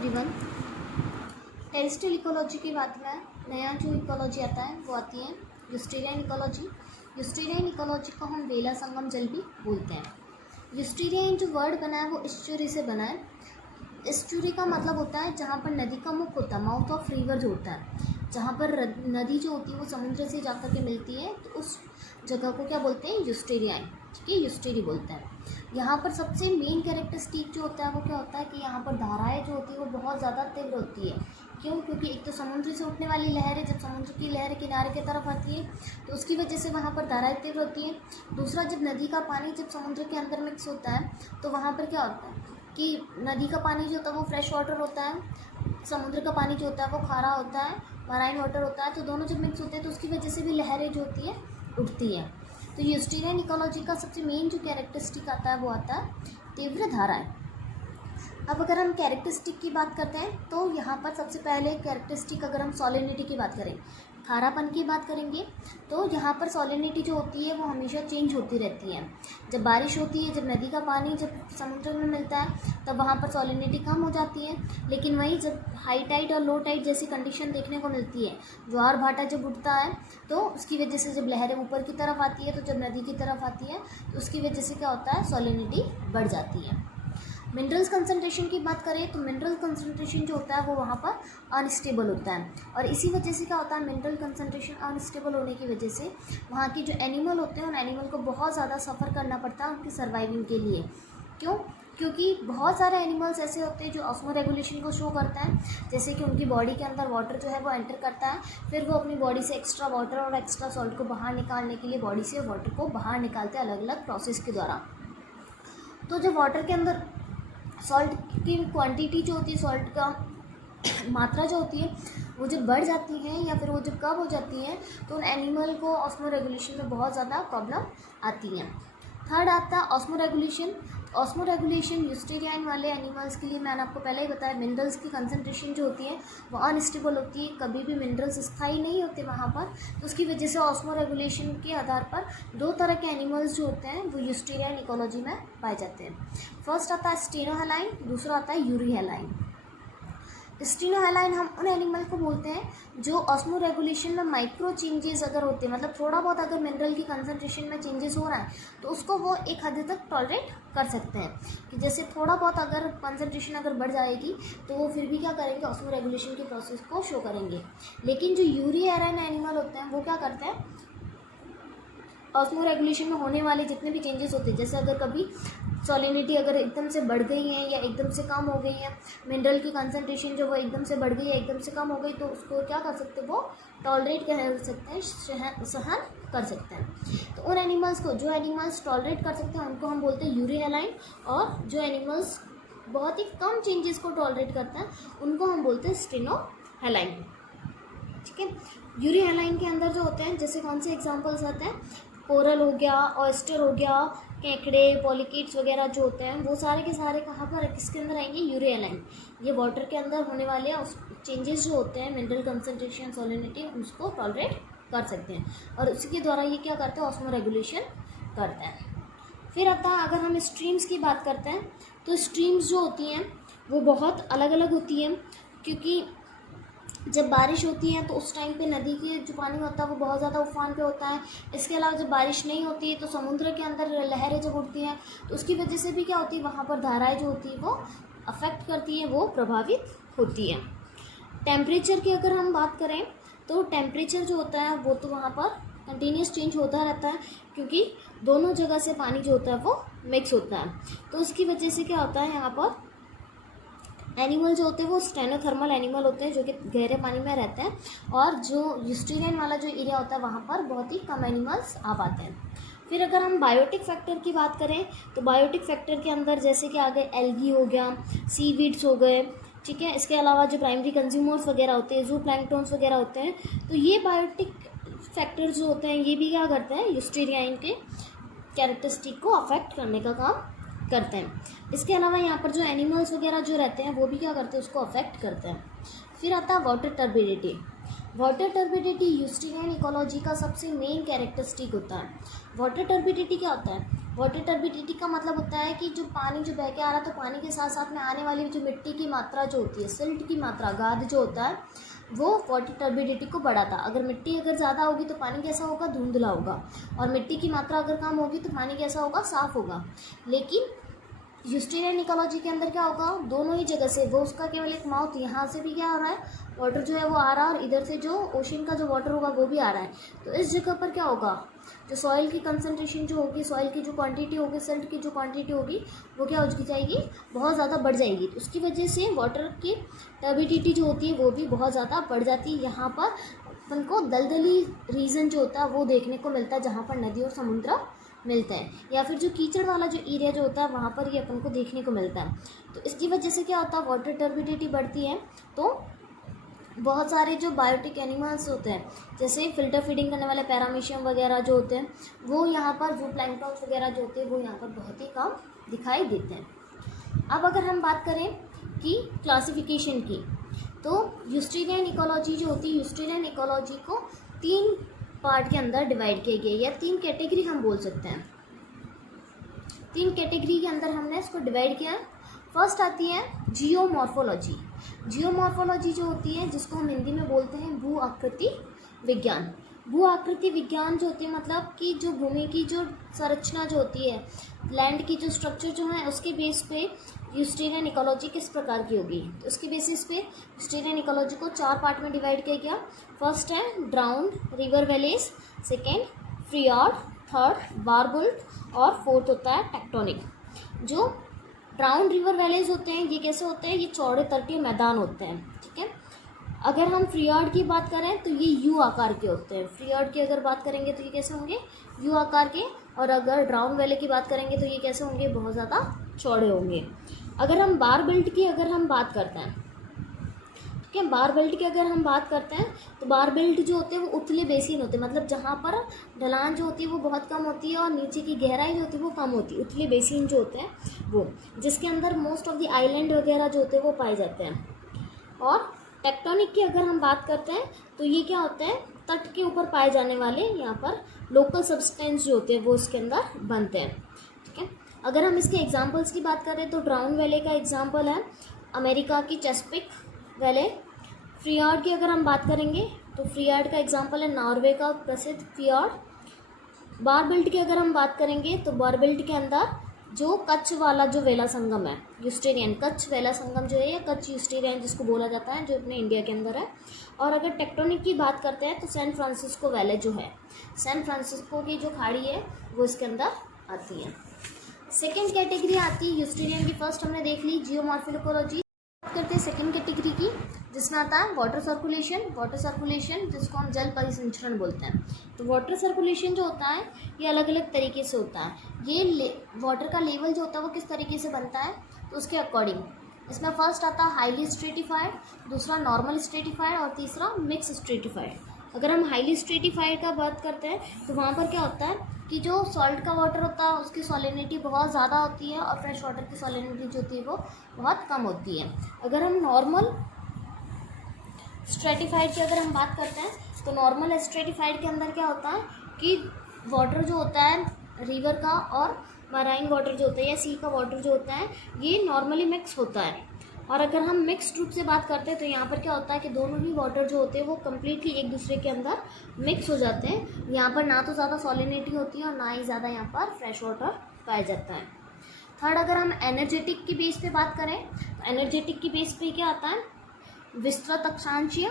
Everyone. Terrestrial ecology की बात में नया जो इकोलॉजी आता है वो आती है यूस्टेरियन इकोलॉजी। यूस्टेरियन इकोलॉजी को हम वेला संगम जल भी बोलते हैं। यूस्टेरियन जो वर्ड बना है वो एस्चुरी से बना है। एस्चुरी का मतलब होता है जहाँ पर नदी का मुख होता है, माउथ ऑफ रिवर जो होता है, जहाँ पर नदी जो होती है वो समुद्र से जाकर के मिलती है, तो उस जगह को क्या बोलते हैं? यूस्टेरियन। ठीक है, यूस्टेरी बोलते हैं। यहाँ पर सबसे मेन कैरेक्टरिस्टिक जो होता है वो क्या होता है कि यहाँ पर धाराएं जो होती है वो बहुत ज़्यादा तीव्र होती है। क्यों? क्योंकि एक तो समुद्र से उठने वाली लहरें जब समुद्र की लहरें किनारे की तरफ आती है तो उसकी वजह से वहाँ पर धाराएं तीव्र होती है। दूसरा, जब नदी का पानी जब समुद्र के अंदर मिक्स होता है तो वहाँ पर क्या होता है कि नदी का पानी जो होता है वो फ्रेश वाटर होता है, समुद्र का पानी जो होता है वो खारा होता है, मराइन वाटर होता है। तो दोनों जब मिक्स होते हैं तो उसकी वजह से भी लहरें जो होती है उठती है। तो यूस्टेरियन इकोलॉजी का सबसे मेन जो कैरेक्टरिस्टिक आता है वो आता है तीव्र धाराएं। अब अगर हम कैरेक्टरिस्टिक की बात करते हैं तो यहाँ पर सबसे पहले कैरेक्टरिस्टिक, अगर हम सॉलिनिटी की बात करें, खारापन की बात करेंगे, तो यहाँ पर सॉलिनिटी जो होती है वो हमेशा चेंज होती रहती है। जब बारिश होती है, जब नदी का पानी जब समुद्र में मिलता है तब वहाँ पर सॉलिनिटी कम हो जाती है। लेकिन वहीं जब हाई टाइड और लो टाइड जैसी कंडीशन देखने को मिलती है, ज्वार भाटा जब उठता है तो उसकी वजह से जब लहरें ऊपर की तरफ आती है, तो जब नदी की तरफ आती है तो उसकी वजह से क्या होता है? सॉलिनिटी बढ़ जाती है। मिनरल्स कंसंट्रेशन की बात करें तो मिनरल कंसंट्रेशन जो होता है वो वहाँ पर अनस्टेबल होता है, और इसी वजह से क्या होता है? मिनरल कंसंट्रेशन अनस्टेबल होने की वजह से वहाँ की जो एनिमल होते हैं उन एनिमल को बहुत ज़्यादा सफ़र करना पड़ता है उनकी सर्वाइविंग के लिए। क्यों? क्योंकि बहुत सारे एनिमल्स ऐसे होते हैं जो ऑस्मो रेगुलेशन को शो करता है, जैसे कि उनकी बॉडी के अंदर वाटर जो है वो एंटर करता है, फिर वो अपनी बॉडी से एक्स्ट्रा वाटर और एक्स्ट्रा सॉल्ट को बाहर निकालने के लिए बॉडी से वाटर को बाहर निकालते हैं अलग अलग प्रोसेस के द्वारा। तो जब वाटर के अंदर सॉल्ट की क्वांटिटी जो होती है, सॉल्ट का मात्रा जो होती है वो जब बढ़ जाती है या फिर वो जब कम हो जाती है तो उन एनिमल को ऑस्मो रेगुलेशन में बहुत ज़्यादा प्रॉब्लम आती है। थर्ड आता है ऑस्मो रेगुलेशन। ऑस्मो रेगुलेशन यूस्टेरियन वाले एनिमल्स के लिए मैंने आपको पहले ही बताया, मिनरल्स की कंसंट्रेशन जो होती है वो अनस्टेबल होती है, कभी भी मिनरल्स स्थायी नहीं होते वहाँ पर। तो उसकी वजह से ऑस्मो रेगुलेशन के आधार पर दो तरह के एनिमल्स जो होते हैं वो यूस्टेरियन इकोलॉजी में पाए जाते हैं। फर्स्ट आता है स्टेनोहेलाइन, दूसरा आता है यूरीहेलाइन। स्टेनोहेलाइन हम उन एनिमल को बोलते हैं जो ऑस्मो रेगुलेशन में माइक्रो चेंजेस अगर होते हैं, मतलब थोड़ा बहुत अगर मिनरल की कंसंट्रेशन में चेंजेस हो रहा है तो उसको वो एक हद तक टॉलरेट कर सकते हैं, कि जैसे थोड़ा बहुत अगर कंसंट्रेशन अगर बढ़ जाएगी तो वो फिर भी क्या करेंगे? ऑस्मो रेगुलेशन के प्रोसेस को शो करेंगे। लेकिन जो यूरीहेलाइन एनिमल होते हैं वो क्या करते हैं? ऑस्मो रेगुलेशन में होने वाले जितने भी चेंजेस होते हैं, जैसे अगर कभी सॉलिनिटी अगर एकदम से बढ़ गई है या एकदम से कम हो गई है, मिनरल की कंसंट्रेशन जो वो एकदम से बढ़ गई है एकदम से कम हो गई, तो उसको क्या कर सकते हैं? वो टॉलरेट कर सकते हैं, सहन कर सकते हैं। तो उन एनिमल्स को, जो एनिमल्स टॉलरेट कर सकते हैं उनको हम बोलते हैं यूरीहेलाइन, और जो एनिमल्स बहुत ही कम चेंजेस को टॉलरेट करते हैं उनको हम बोलते हैं स्टेनोहेलाइन। ठीक है, यूरीहेलाइन के अंदर जो होते हैं जैसे कौन से एग्जाम्पल्स आते हैं? कोरल हो गया, ऑयस्टर हो गया, केकड़े, पॉलीकेट्स वगैरह जो होते हैं वो सारे के सारे कहाँ पर, किसके अंदर आएंगे? यूरीहेलाइन। ये वाटर के अंदर होने वाले चेंजेस जो होते हैं, मिनरल कंसंट्रेशन, सॉलिनिटी, उसको टॉलरेट कर सकते हैं, और उसके द्वारा ये क्या करते हैं? ऑस्मो रेगुलेशन करते हैं। फिर आता है, अगर हम स्ट्रीम्स की बात करते हैं तो स्ट्रीम्स जो होती हैं वो बहुत अलग अलग होती हैं, क्योंकि जब बारिश होती है तो उस टाइम पे नदी की जो पानी होता है वो बहुत ज़्यादा उफान पे होता है। इसके अलावा जब बारिश नहीं होती है तो समुद्र के अंदर लहरें जब उठती हैं तो उसकी वजह से भी क्या होती है? वहाँ पर धाराएं जो होती है वो अफेक्ट करती हैं, वो प्रभावित होती हैं। टेम्परेचर की अगर हम बात करें तो टेम्परेचर जो होता है वो तो वहाँ पर कंटिन्यूस चेंज होता रहता है, क्योंकि दोनों जगह से पानी जो होता है वो मिक्स होता है। तो उसकी वजह से क्या होता है? यहाँ पर एनिमल जो होते हैं वो स्टेनोथर्मल एनिमल होते हैं जो कि गहरे पानी में रहते हैं, और जो यूस्टेरियन वाला जो एरिया होता है वहाँ पर बहुत ही कम एनिमल्स आ पाते हैं। फिर अगर हम बायोटिक फैक्टर की बात करें तो बायोटिक फैक्टर के अंदर जैसे कि आ गए एल्गी हो गया, सीवीड्स हो गए, ठीक है, इसके अलावा जो प्राइमरी कंज्यूमर्स वगैरह होते हैं, जो प्लैंकटन्स वगैरह होते हैं, तो ये बायोटिक फैक्टर जो होते हैं ये भी क्या करते हैं? यूस्टेरियन के कैरेक्टरिस्टिक को अफेक्ट करने का काम करते हैं। इसके अलावा यहाँ पर जो एनिमल्स वगैरह जो रहते हैं वो भी क्या करते हैं? उसको अफेक्ट करते हैं। फिर आता है water turbidity. Water turbidity estuarine ecology का सबसे मेन कैरेक्टरिस्टिक होता है। वाटर टर्बिडिटी क्या होता है? वाटर टर्बिडिटी का मतलब होता है कि जो पानी जो बह के आ रहा है तो पानी के साथ साथ में आने वाली जो मिट्टी की मात्रा जो होती है, सिल्ट की मात्रा, गाद जो होता है, वो वाटर टर्बिडिटी को बढ़ाता। अगर मिट्टी अगर ज़्यादा होगी तो पानी कैसा होगा, धुंधला होगा, और मिट्टी की मात्रा अगर कम होगी तो पानी कैसा होगा, साफ़ होगा। लेकिन यूस्टेरियन इकोलॉजी के अंदर क्या होगा, दोनों ही जगह से, वो उसका केवल एक माउथ, यहाँ से भी क्या हो रहा है, वाटर जो है वो आ रहा है, और इधर से जो ओशन का जो वाटर होगा वो भी आ रहा है। तो इस जगह पर क्या होगा, जो सॉइल की कंसनट्रेशन जो होगी, सॉइल की जो क्वांटिटी होगी, सिल्ट की जो क्वांटिटी होगी, वो क्या हो जाएगी, बहुत ज़्यादा बढ़ जाएगी। तो उसकी वजह से वाटर की टर्बिडिटी जो होती है वो भी बहुत ज़्यादा बढ़ जाती है। यहाँ पर अपन को दलदली रीजन जो होता है वो देखने को मिलता है, जहाँ पर नदी और समुद्र मिलते हैं, या फिर जो कीचड़ वाला जो एरिया जो होता है वहाँ पर ये अपन को देखने को मिलता है। तो इसकी वजह से क्या होता है, वाटर टर्बिडिटी बढ़ती है। तो बहुत सारे जो बायोटिक एनिमल्स होते हैं, जैसे फिल्टर फीडिंग करने वाले पैरामीशियम वगैरह जो होते हैं, वो यहाँ पर ज़ूप्लैंक्टन वगैरह जो होते हैं वो यहाँ पर बहुत ही कम दिखाई देते हैं। अब अगर हम बात करें कि क्लासिफिकेशन की, तो यूस्टेरियन इकोलॉजी जो होती है, यूस्टेरियन इकोलॉजी को 3 पार्ट के अंदर डिवाइड किया गया, या 3 कैटेगरी हम बोल सकते हैं। 3 कैटेगरी के अंदर हमने इसको डिवाइड किया है। फर्स्ट आती है जियोमॉर्फोलॉजी। जियोमॉर्फोलॉजी जो होती है, जिसको हम हिंदी में बोलते हैं भू आकृति विज्ञान। भू आकृति विज्ञान जो होती है, मतलब कि जो भूमि की जो संरचना जो होती है, लैंड की जो स्ट्रक्चर जो है, उसके बेस पे यूस्टेरियन इकोलॉजी किस प्रकार की होगी। तो उसके बेसिस पे यूस्टेरियन इकोलॉजी को 4 पार्ट में डिवाइड किया गया। फर्स्ट है drowned river valleys, second fjord, third bar built, और फोर्थ होता है टेक्टोनिक। जो ड्राउन्ड रिवर वैलीज होते हैं, ये कैसे होते हैं, ये चौड़े तटीय मैदान होते हैं, ठीक है। अगर हम फ्रियॉर्ड की बात करें तो ये यू आकार के होते हैं। फ्रियॉर्ड की अगर बात करेंगे तो ये कैसे होंगे, यू आकार के। और अगर ड्राउन वैली की बात करेंगे तो ये कैसे होंगे, बहुत ज़्यादा चौड़े होंगे। अगर हम बार बेल्ट की अगर हम बात करते हैं, ठीक है, बार बेल्ट की अगर हम बात करते हैं तो बार बेल्ट जो होते हैं वो उथले बेसिन होते हैं, मतलब जहाँ पर ढलान जो होती है वो बहुत कम होती है और नीचे की गहराई जो होती है वो कम होती है, उथले बेसिन जो होते हैं वो, जिसके अंदर मोस्ट ऑफ द आइलैंड वगैरह जो होते हैं वो पाए जाते हैं। और टेक्टोनिक की अगर हम बात करते हैं तो ये क्या होता है, तट के ऊपर पाए जाने वाले यहाँ पर लोकल सब्सटेंस जो होते हैं वो इसके अंदर बनते हैं, ठीक है। अगर हम इसके एग्जांपल्स की बात करें तो ड्राउन वैली का एग्जांपल है अमेरिका की चेस्पिक वैली। फ्रियॉर्ड की अगर हम बात करेंगे तो फ्रियॉर्ड का एग्जांपल है नॉर्वे का प्रसिद्ध फ्रियॉर्ड। बारबेल्ट की अगर हम बात करेंगे तो बारबेल्ट के अंदर जो कच्छ वाला जो वेला संगम है, यूस्टेरियन कच्छ वेला संगम जो है, या कच्छ यूस्टेरियन जिसको बोला जाता है, जो अपने इंडिया के अंदर है। और अगर टेक्टोनिक की बात करते हैं तो सैन फ्रांसिस्को वैली जो है, सैन फ्रांसिस्को की जो खाड़ी है वो इसके अंदर आती है। सेकेंड कैटेगरी आती है यूस्टेरियन की। फर्स्ट हमने देख ली जियोमॉर्फोलॉजी। बात करते हैं सेकेंड कैटेगरी की, जिसमें आता है वाटर सर्कुलेशन। वाटर सर्कुलेशन जिसको हम जल परिसंचरण बोलते हैं। तो वाटर सर्कुलेशन जो होता है ये अलग अलग तरीके से होता है। ये वाटर का लेवल जो होता है वो किस तरीके से बनता है, तो उसके अकॉर्डिंग इसमें फर्स्ट आता है हाईली स्ट्रेटिफाइड, दूसरा नॉर्मल स्ट्रेटिफाइड, और तीसरा मिक्स स्ट्रेटिफाइड। अगर हम हाईली स्ट्रेटिफाइड का बात करते हैं तो वहाँ पर क्या होता है कि जो सॉल्ट का वाटर होता है उसकी सॉलिनिटी बहुत ज़्यादा होती है और फ्रेश वाटर की सॉलिनिटी जो होती है वो बहुत कम होती है। अगर हम नॉर्मल स्ट्रेटिफाइड की अगर हम बात करते हैं तो नॉर्मल स्ट्रेटिफाइड के अंदर क्या होता है कि वाटर जो होता है रिवर का और मराइन वाटर जो होता है या सी का वाटर जो होता है ये नॉर्मली मिक्स होता है। और अगर हम मिक्स्ड रूप से बात करते हैं तो यहाँ पर क्या होता है कि दोनों ही वाटर जो होते हैं वो कम्प्लीटली एक दूसरे के अंदर मिक्स हो जाते हैं। यहाँ पर ना तो ज़्यादा सॉलिनिटी होती है और ना ही ज़्यादा यहाँ पर फ्रेश वाटर पाया जाता है। थर्ड, अगर हम एनर्जेटिक की बेस पे बात करें तो एनर्जेटिक की बेस पे क्या आता है, विस्तृत अक्षांशीय,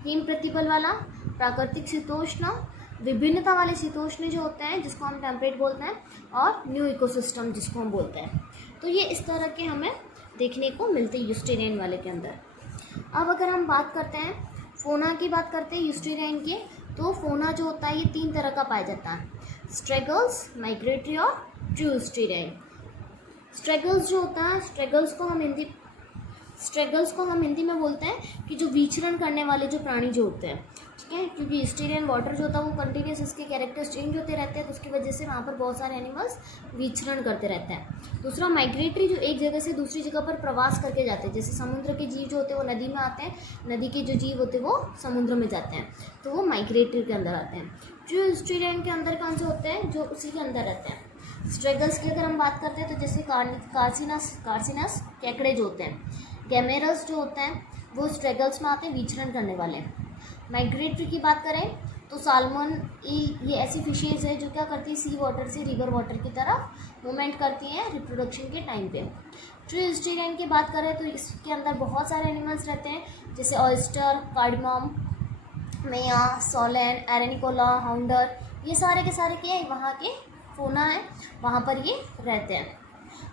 हिम प्रतिपल वाला, प्राकृतिक शीतोष्ण, विभिन्नता वाले शीतोष्ण जो होते हैं जिसको हम टेम्परेट बोलते हैं, और न्यू इकोसिस्टम जिसको हम बोलते हैं। तो ये इस तरह के हमें देखने को मिलते हैं यूस्टेरियन वाले के अंदर। अब अगर हम बात करते हैं फोना की बात करते हैं यूस्टेरियन के, तो फोना जो होता है ये 3 तरह का पाया जाता है, स्ट्रेगल्स, माइग्रेटरी और ट्रू यूस्टेरियन। स्ट्रेगल्स जो होता है, स्ट्रेगल्स को हम हिंदी में बोलते हैं कि जो विचरण करने वाले जो प्राणी जो होते हैं, ठीक है, क्योंकि यूस्टेरियन वाटर जो होता है वो कंटिन्यूस इसके कैरेक्टर्स चेंज होते रहते हैं, तो उसकी वजह से वहाँ पर बहुत सारे एनिमल्स विचरण करते रहते हैं। दूसरा माइग्रेटरी, जो एक जगह से दूसरी जगह पर प्रवास करके जाते हैं, जैसे समुद्र के जीव जो होते हैं वो नदी में आते हैं, नदी के जो जीव होते हैं वो समुद्र में जाते हैं, तो वो माइग्रेटरी के अंदर आते हैं। जो यूस्टेरियन के अंदर कौन से होते हैं, जो उसी के अंदर रहते हैं। स्ट्रेगल्स की अगर हम बात करते हैं तो जैसे कार्सिनस केकड़े जो होते हैं, गैमेरस जो होते हैं वो स्ट्रेगल्स में आते हैं, विचरण करने वाले। माइग्रेटरी की बात करें तो साल्मन, ईल, ये ऐसी फिशेज है जो क्या करती है, सी वाटर से रिवर वाटर की तरफ मूवमेंट करती हैं रिप्रोडक्शन के टाइम पे। ट्रू यूस्टेरियन की बात करें तो इसके अंदर बहुत सारे एनिमल्स रहते हैं, जैसे ऑयस्टर, कार्डमम, मेया, सोलैन, एरेनिकोला, हाउंडर, ये सारे के सारे क्या है, वहाँ के फोना है, वहाँ पर ये रहते हैं।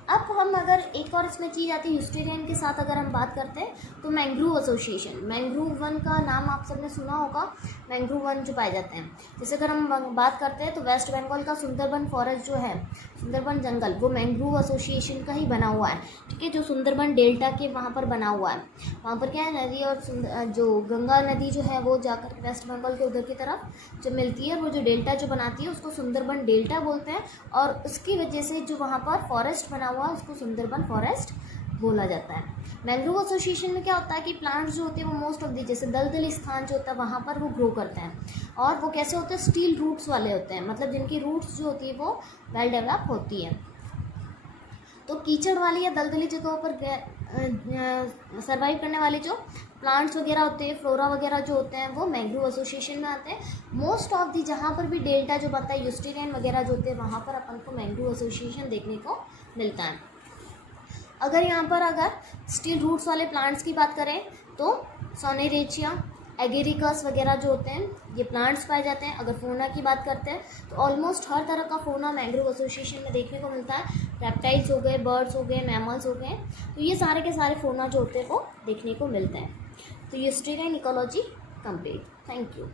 अब हम अगर एक और इसमें चीज़ आती है यूस्टेरियन के साथ अगर हम बात करते हैं तो मैंग्रोव एसोसिएशन, मैंग्रोव वन का नाम आप सबने सुना होगा, मैंग्रोव वन जो पाए जाते हैं। जैसे अगर हम बात करते हैं तो वेस्ट बंगाल का सुंदरबन फॉरेस्ट जो है, सुंदरबन जंगल, वो मैंग्रोव एसोसिएशन का ही बना हुआ है, ठीक है, जो सुंदरबन डेल्टा के वहाँ पर बना हुआ है। वहाँ पर क्या है, नदी और जो गंगा नदी जो है वो जाकर वेस्ट बंगाल के उधर की तरफ जब मिलती है, वो जो डेल्टा जो बनाती है उसको सुंदरबन डेल्टा बोलते हैं, और उसकी वजह से जो वहाँ पर फॉरेस्ट बना हुआ है उसको सुंदरबन फॉरेस्ट बोला जाता है। मैंग्रोव एसोसिएशन में क्या होता है कि प्लांट्स जो होते हैं वो मोस्ट ऑफ दी, जैसे दलदली स्थान जो होता है वहाँ पर वो ग्रो करते हैं, और वो कैसे होते हैं, स्टील रूट्स वाले होते हैं, मतलब जिनकी रूट्स जो होती है वो वेल डेवलप होती है। तो कीचड़ वाली या दलदली जगहों पर सर्वाइव करने वाले जो प्लांट्स वगैरह होते हैं, फ्लोरा वगैरह जो होते हैं, वो मैंग्रोव एसोसिएशन में आते हैं। मोस्ट ऑफ दी जहाँ पर भी डेल्टा जो बनता है, यूस्टेरियन वगैरह जो होते हैं, वहाँ पर अपन को मैंग्रोव एसोसिएशन देखने को मिलता है। अगर यहाँ पर अगर स्टील रूट्स वाले प्लांट्स की बात करें तो सोनेरेचिया, एगेरिकस वगैरह जो होते हैं ये प्लांट्स पाए जाते हैं। अगर फोना की बात करते हैं तो ऑलमोस्ट हर तरह का फोना मैंग्रोव एसोसिएशन में देखने को मिलता है। रेप्टाइल्स हो गए, बर्ड्स हो गए, मैमल्स हो गए, तो ये सारे के सारे फोना जो होते हैं वो देखने को मिलते हैं। तो यूस्टेरियन इकोलॉजी कंप्लीट। Thank you.